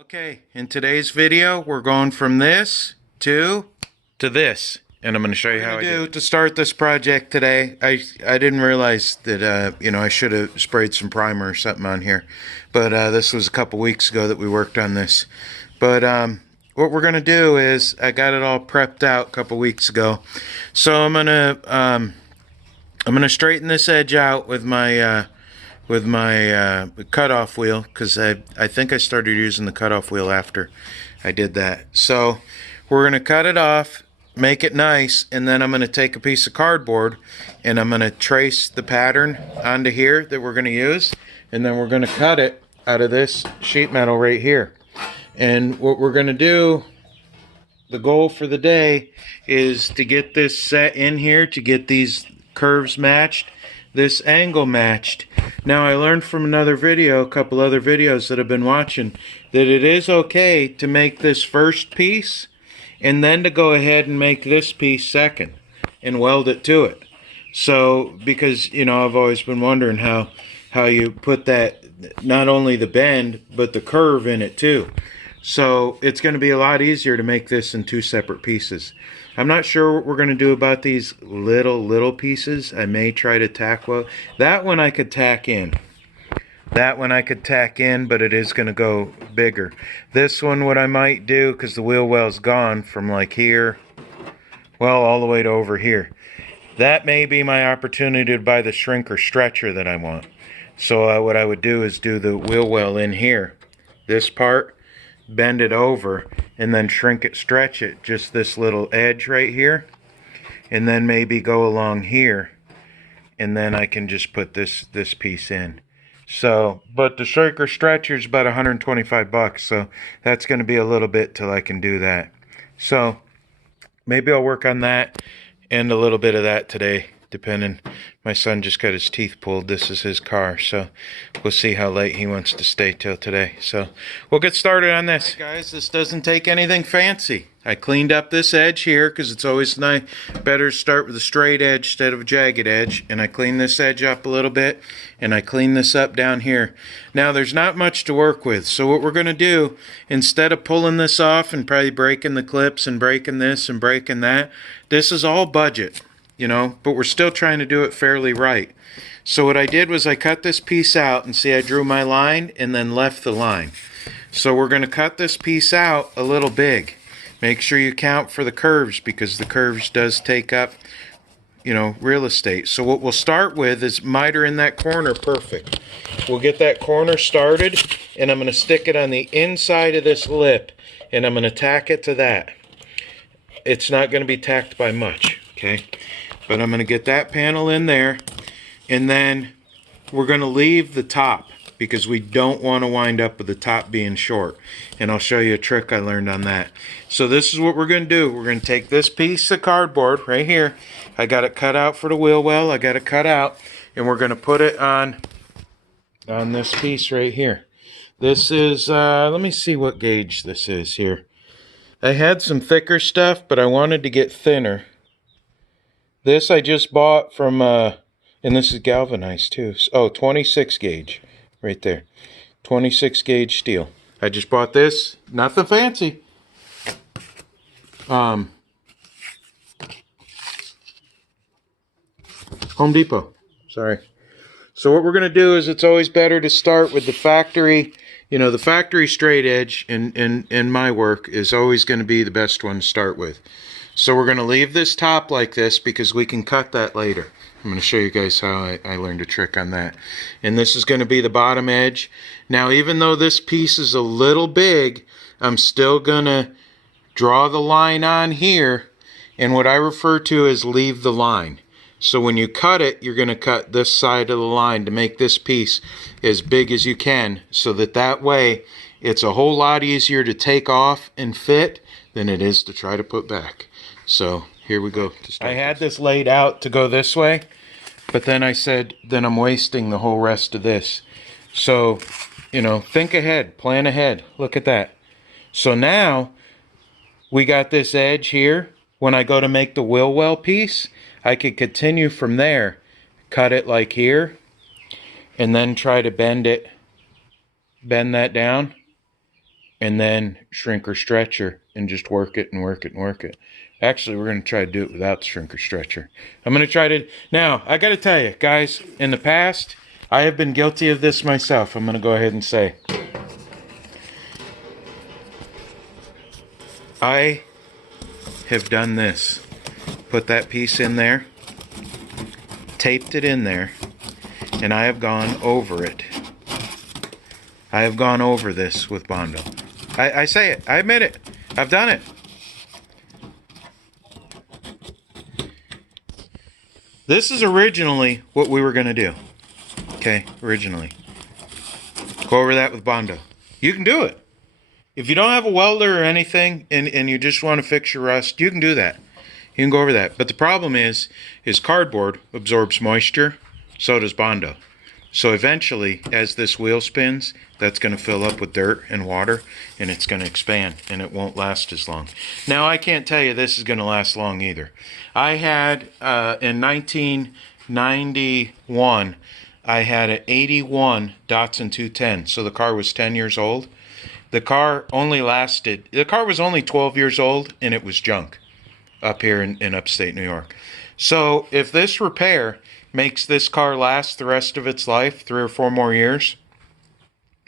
Okay, in today's video, we're going from this to this, and I'm going to show you how I do. To start this project today, I didn't realize that I should have sprayed some primer or something on here, but this was a couple weeks ago that we worked on this. But what we're going to do is I got it all prepped out a couple weeks ago, so I'm gonna straighten this edge out with my cutoff wheel, because I think I started using the cutoff wheel after I did that. So we're going to cut it off, make it nice, and then I'm going to take a piece of cardboard and I'm going to trace the pattern onto here that we're going to use, and then we're going to cut it out of this sheet metal right here. And what we're going to do, the goal for the day, is to get this set in here, to get these curves matched, this angle matched. Now, I learned from another video, a couple other videos that I've been watching, that it is okay to make this first piece and then to go ahead and make this piece second and weld it to it. So, because, I've always been wondering how you put that, not only the bend, but the curve in it too. So, it's going to be a lot easier to make this in two separate pieces. I'm not sure what we're going to do about these little pieces. I may try to tack weld. That one I could tack in. That one I could tack in, but it is going to go bigger. This one, what I might do, because the wheel well's gone from like here, well, all the way to over here. That may be my opportunity to buy the shrink or stretcher that I want. So what I would do is do the wheel well in here. This part, bend it over, and then shrink it, stretch it, just this little edge right here, and then maybe go along here, and then I can just put this piece in. So, but the shrink or stretcher is about 125 bucks, so that's going to be a little bit till I can do that. So maybe I'll work on that and a little bit of that today, depending. My son just got his teeth pulled. This is his car, so we'll see how late he wants to stay till today. So we'll get started on this. All right, guys, this doesn't take anything fancy. I cleaned up this edge here because it's always nice, better to start with a straight edge instead of a jagged edge. And I cleaned this edge up a little bit, and I cleaned this up down here. Now, there's not much to work with. So what we're going to do, instead of pulling this off and probably breaking the clips and breaking this and breaking that, this is all budget. But we're still trying to do it fairly right. So what I did was I cut this piece out, and see, I drew my line and then left the line. So we're going to cut this piece out a little big. Make sure you count for the curves, because the curves does take up, real estate. So what we'll start with is miter in that corner perfect. We'll get that corner started, and I'm going to stick it on the inside of this lip, and I'm going to tack it to that. It's not going to be tacked by much, okay? But I'm going to get that panel in there, and then we're going to leave the top, because we don't want to wind up with the top being short. And I'll show you a trick I learned on that. So this is what we're going to do. We're going to take this piece of cardboard right here. I got it cut out for the wheel well. I got it cut out, and we're going to put it on this piece right here. This is, let me see what gauge this is here. I had some thicker stuff, but I wanted to get thinner. This I just bought from, and this is galvanized too. Oh, 26 gauge right there. 26 gauge steel. I just bought this. Nothing fancy. Home Depot. Sorry. So what we're going to do is, it's always better to start with the factory. The factory straight edge in my work is always going to be the best one to start with. So we're going to leave this top like this, because we can cut that later. I'm going to show you guys how I learned a trick on that. And this is going to be the bottom edge. Now, even though this piece is a little big, I'm still going to draw the line on here, and what I refer to as leave the line. So when you cut it, you're going to cut this side of the line to make this piece as big as you can, so that way it's a whole lot easier to take off and fit than it is to try to put back. So here we go. I had this laid out to go this way, but then I said, then I'm wasting the whole rest of this. So, think ahead, plan ahead. Look at that. So now we got this edge here. When I go to make the wheel well piece, I could continue from there, cut it like here, and then try to bend that down and then shrinker stretcher and just work it and work it and work it. Actually, we're going to try to do it without the shrinker stretcher. I'm going to try to... Now, I got to tell you, guys, in the past, I have been guilty of this myself. I'm going to go ahead and say. I have done this. Put that piece in there, taped it in there, and I have gone over it. I have gone over this with Bondo. I say it. I admit it. I've done it. This is originally what we were going to do. Okay, originally. Go over that with Bondo. You can do it. If you don't have a welder or anything and you just want to fix your rust, you can do that. You can go over that. But the problem is cardboard absorbs moisture, so does Bondo. So eventually, as this wheel spins, that's going to fill up with dirt and water, and it's going to expand, and it won't last as long. Now, I can't tell you this is going to last long either. I had, in 1991, I had an 81 Datsun 210, so the car was 10 years old. The car was only 12 years old, and it was junk up here in upstate New York. So if this repair makes this car last the rest of its life, 3 or 4 more years,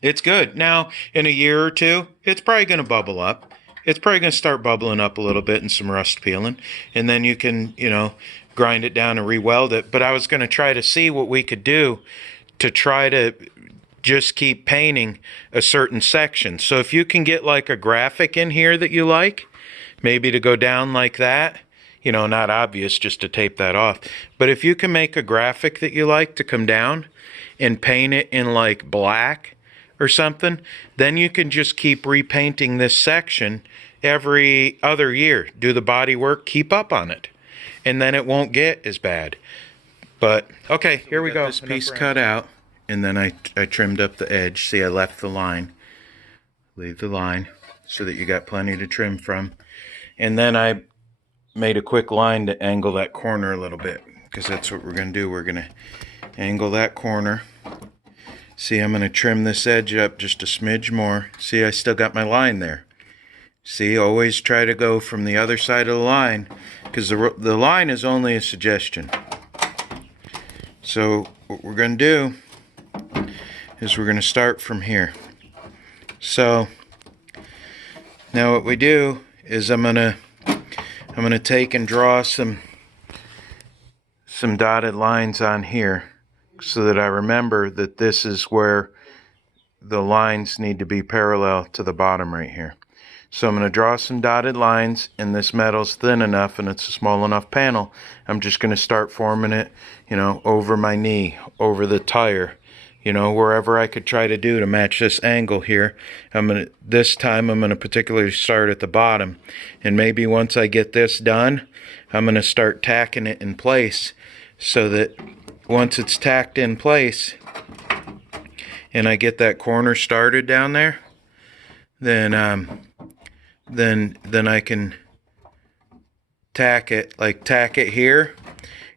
it's good. Now, in a year or two, it's probably going to bubble up. It's probably going to start bubbling up a little bit and some rust peeling. And then you can, grind it down and re-weld it. But I was going to try to see what we could do to try to just keep painting a certain section. So if you can get like a graphic in here that you like, maybe to go down like that, not obvious, just to tape that off. But if you can make a graphic that you like to come down and paint it in like black or something, then you can just keep repainting this section every other year. Do the body work, keep up on it, and then it won't get as bad. But, okay, here we go. This piece cut out, and then I trimmed up the edge. See, I left the line. Leave the line so that you got plenty to trim from. And then I made a quick line to angle that corner a little bit, because that's what we're going to do. We're going to angle that corner. See, I'm going to trim this edge up just a smidge more. See, I still got my line there. See, always try to go from the other side of the line, because the line is only a suggestion. So what we're going to do is we're going to start from here. So now what we do is I'm going to take and draw some dotted lines on here so that I remember that this is where the lines need to be parallel to the bottom right here. So I'm going to draw some dotted lines, and this metal's thin enough and it's a small enough panel. I'm just going to start forming it, over my knee, over the tire, wherever I could try to do to match this angle here. This time I'm going to particularly start at the bottom, and maybe once I get this done, I'm going to start tacking it in place, so that once it's tacked in place and I get that corner started down there, then I can tack it here,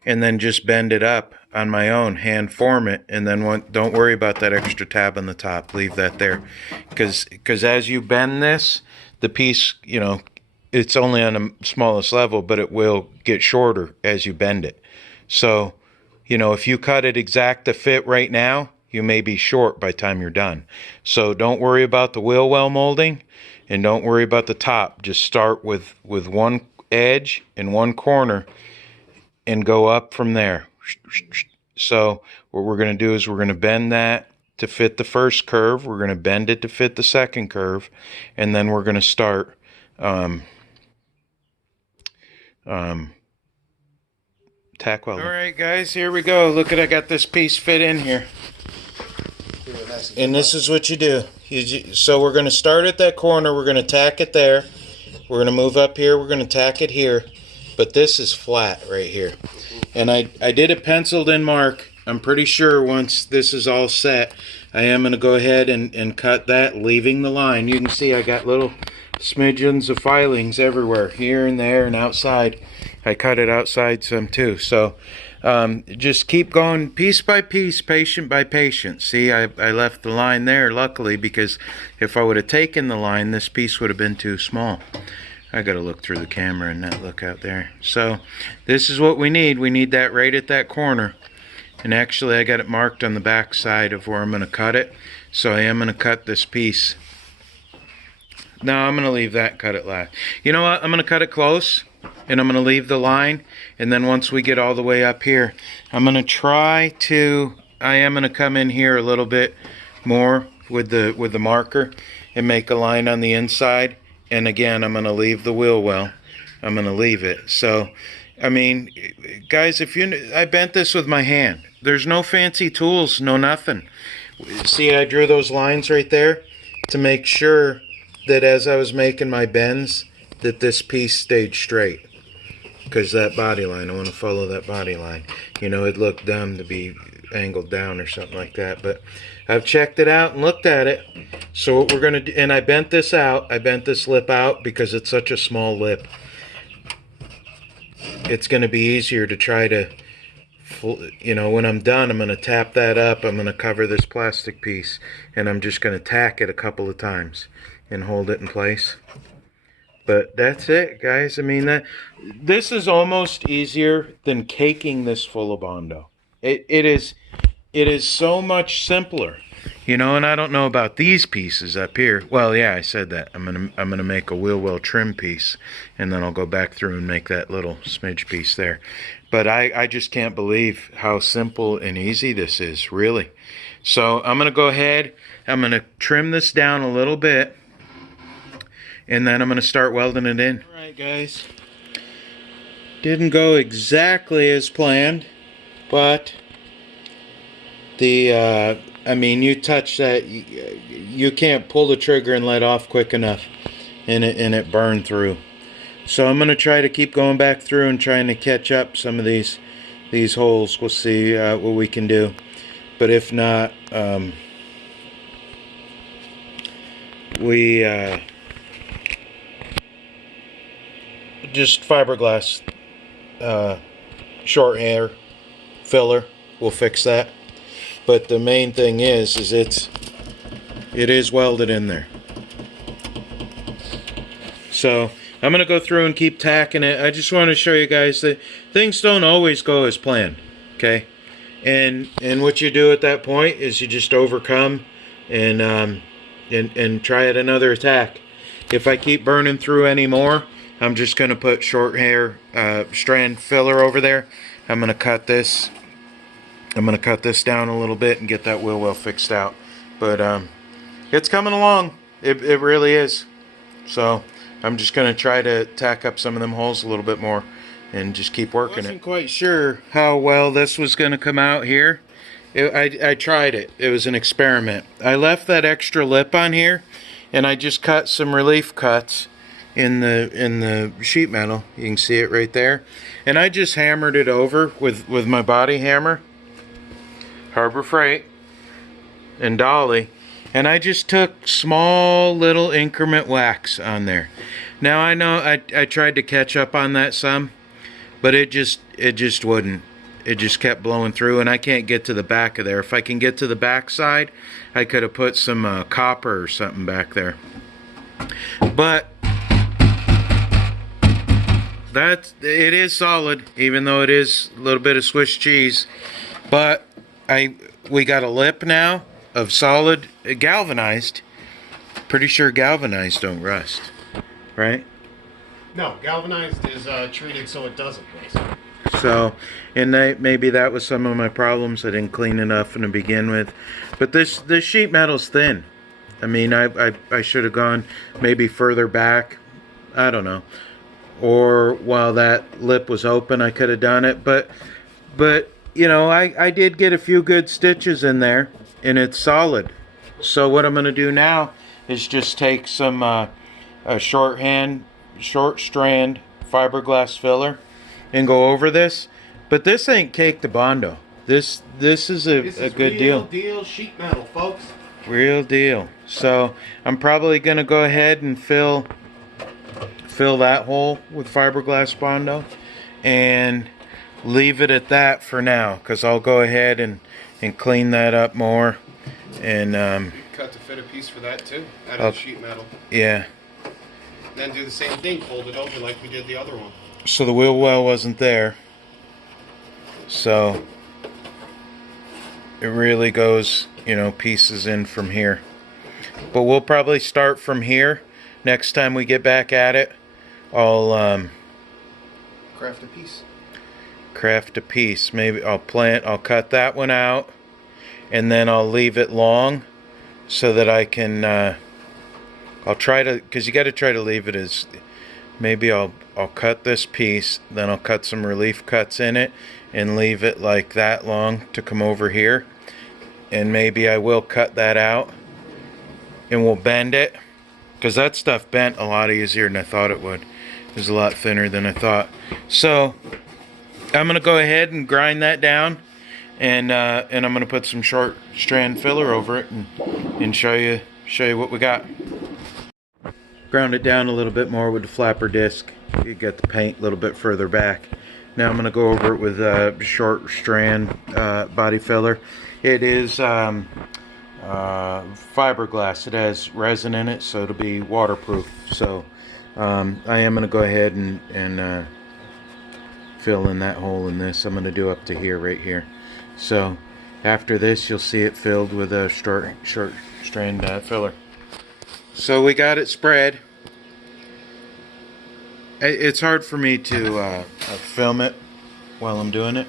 and then just bend it up on my own, hand form it, and then don't worry about that extra tab on the top. Leave that there, because as you bend this, the piece, it's only on the smallest level, but it will get shorter as you bend it. So, if you cut it exact to fit right now, you may be short by the time you're done. So don't worry about the wheel well molding, and don't worry about the top. Just start with one edge and one corner and go up from there. So what we're going to do is we're going to bend that to fit the first curve. We're going to bend it to fit the second curve, and then we're going to start tack welding. All right, guys, here we go. Look at, I got this piece fit in here. And this is what you do. So we're going to start at that corner. We're going to tack it there. We're going to move up here. We're going to tack it here. But this is flat right here. And I did a penciled in mark. I'm pretty sure once this is all set, I am going to go ahead and cut that, leaving the line. You can see I got little smidgens of filings everywhere, here and there and outside. I cut it outside some too. So Just keep going piece by piece, patient by patient. See, I left the line there, luckily, because if I would have taken the line, this piece would have been too small. I gotta look through the camera and not look out there. So this is what we need. We need that right at that corner. And actually I got it marked on the back side of where I'm gonna cut it. So I am gonna cut this piece. No, I'm gonna leave that, cut it last. You know what, I'm gonna cut it close and I'm gonna leave the line, and then once we get all the way up here, I'm gonna try to, I am gonna come in here a little bit more with the marker and make a line on the inside. And again, I'm gonna leave the wheel well. I'm gonna leave it. So, I mean, guys, I bent this with my hand. There's no fancy tools, no nothing. See, I drew those lines right there to make sure that as I was making my bends, that this piece stayed straight. Because that body line, I want to follow that body line. You know, it looked dumb to be angled down or something like that, but I've checked it out and looked at it. So what we're going to do, and I bent this out, I bent this lip out because it's such a small lip. It's going to be easier to try to, you know, when I'm done, I'm going to tap that up, I'm going to cover this plastic piece, and I'm just going to tack it a couple of times and hold it in place. But that's it, guys. I mean, this is almost easier than caking this full of Bondo. It is so much simpler, you know. And I don't know about these pieces up here. Well, yeah, I said that. I'm gonna make a wheel well trim piece, and then I'll go back through and make that little smidge piece there. But I just can't believe how simple and easy this is, really. So I'm gonna go ahead. I'm gonna trim this down a little bit. And then I'm going to start welding it in. Alright guys, didn't go exactly as planned, but I mean, you touch that, you can't pull the trigger and let off quick enough, and it burned through. So I'm going to try to keep going back through and trying to catch up some of these holes. We'll see what we can do. But if not, just fiberglass short hair filler will fix that. But the main thing is it is welded in there. So I'm gonna go through and keep tacking it. I just want to show you guys that things don't always go as planned, okay? And what you do at that point is you just overcome and try it another attack. If I keep burning through any more, I'm just going to put short hair strand filler over there. I'm going to cut this. I'm going to cut this down a little bit and get that wheel well fixed out. But it's coming along. It really is. So I'm just going to try to tack up some of them holes a little bit more and just keep working it. I wasn't quite sure how well this was going to come out here. I tried it. It was an experiment. I left that extra lip on here, and I just cut some relief cuts in the sheet metal. You can see it right there, and I just hammered it over with my body hammer, Harbor Freight and Dolly, and I just took small little increment wax on there. Now I know I tried to catch up on that some, but it just wouldn't. It just kept blowing through, and I can't get to the back of there. If I can get to the back side, I could have put some copper or something back there. But it is solid, even though it is a little bit of Swiss cheese. But we got a lip now of solid galvanized. Pretty sure galvanized don't rust, right? No, galvanized is treated so it doesn't rust. So, and maybe that was some of my problems. I didn't clean enough to begin with. But this sheet metal's thin. I mean, I should have gone maybe further back. I don't know. Or while that lip was open, I could have done it. But you know, I did get a few good stitches in there, and it's solid. So what I'm going to do now is just take some a short strand fiberglass filler and go over this. But this ain't cake to Bondo. This is a good deal. Real deal sheet metal, folks. Real deal. So I'm probably going to go ahead and fill that hole with fiberglass Bondo, and leave it at that for now, because I'll go ahead and clean that up more. And Cut to fit a piece for that too, out Oh. of the sheet metal. yeah, Then do the same thing, fold it over like we did the other one. so the wheel well wasn't there, so it really goes, you know, pieces in from here. But we'll probably start from here. Next time we get back at it, I'll Craft a piece. craft a piece. Maybe I'll cut that one out, and then I'll leave it long so that I can I'll try to, because you got to try to leave it as, maybe I'll cut this piece, then I'll cut some relief cuts in it and leave it like that long to come over here. And maybe I will cut that out and we'll bend it, because that stuff bent a lot easier than I thought it would. It was a lot thinner than I thought. So I'm gonna go ahead and grind that down, and I'm gonna put some short strand filler over it and show you what we got. Ground it down a little bit more with the flapper disc. You get the paint a little bit further back. Now I'm gonna go over it with short strand body filler. It is fiberglass. It has resin in it, so it'll be waterproof. So I am gonna go ahead and fill in that hole in this. I'm gonna do up to here, right here. So after this, you'll see it filled with a short strand filler. So we got it spread. It's hard for me to film it while I'm doing it.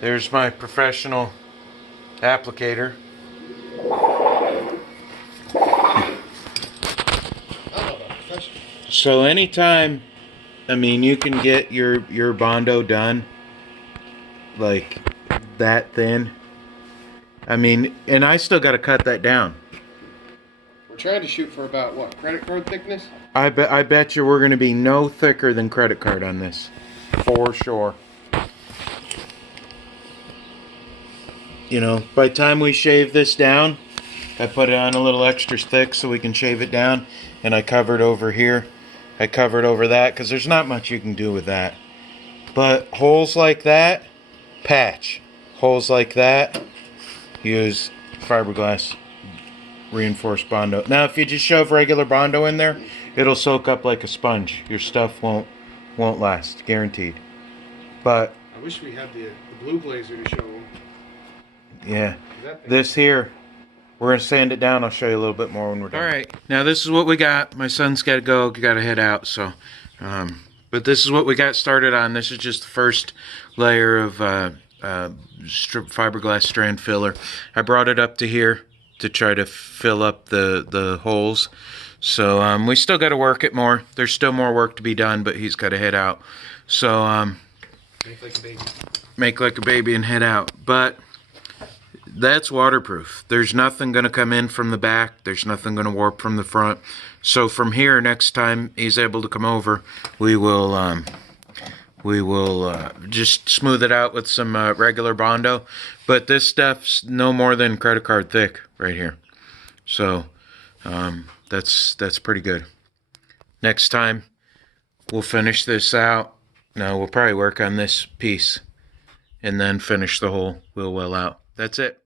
There's my professional applicator. So anytime, I mean, you can get your Bondo done like that thin. I mean, and I still got to cut that down. We're trying to shoot for about what, credit card thickness? I bet you we're going to be no thicker than credit card on this, for sure. You know, by the time we shave this down, I put it on a little extra thick so we can shave it down, and I covered over here. I covered over that because there's not much you can do with that. But holes like that, patch. Holes like that, use fiberglass reinforced Bondo. Now if you just shove regular Bondo in there, it'll soak up like a sponge. Your stuff won't last, guaranteed. But I wish we had the blue blazer to show them. yeah, this here, we're gonna sand it down. I'll show you a little bit more when we're done. All right, now this is what we got. My son's got to go, got to head out. So, but this is what we got started on. This is just the first layer of fiberglass strand filler. I brought it up to here to try to fill up the holes. So we still got to work it more. There's still more work to be done, but he's got to head out. So Make like a baby. Make like a baby and head out. But that's waterproof. There's nothing going to come in from the back. There's nothing going to warp from the front. So from here, next time he's able to come over, we will just smooth it out with some regular Bondo. But this stuff's no more than credit card thick right here. So that's pretty good. Next time we'll finish this out. No, we'll probably work on this piece and then finish the whole wheel well out. That's it.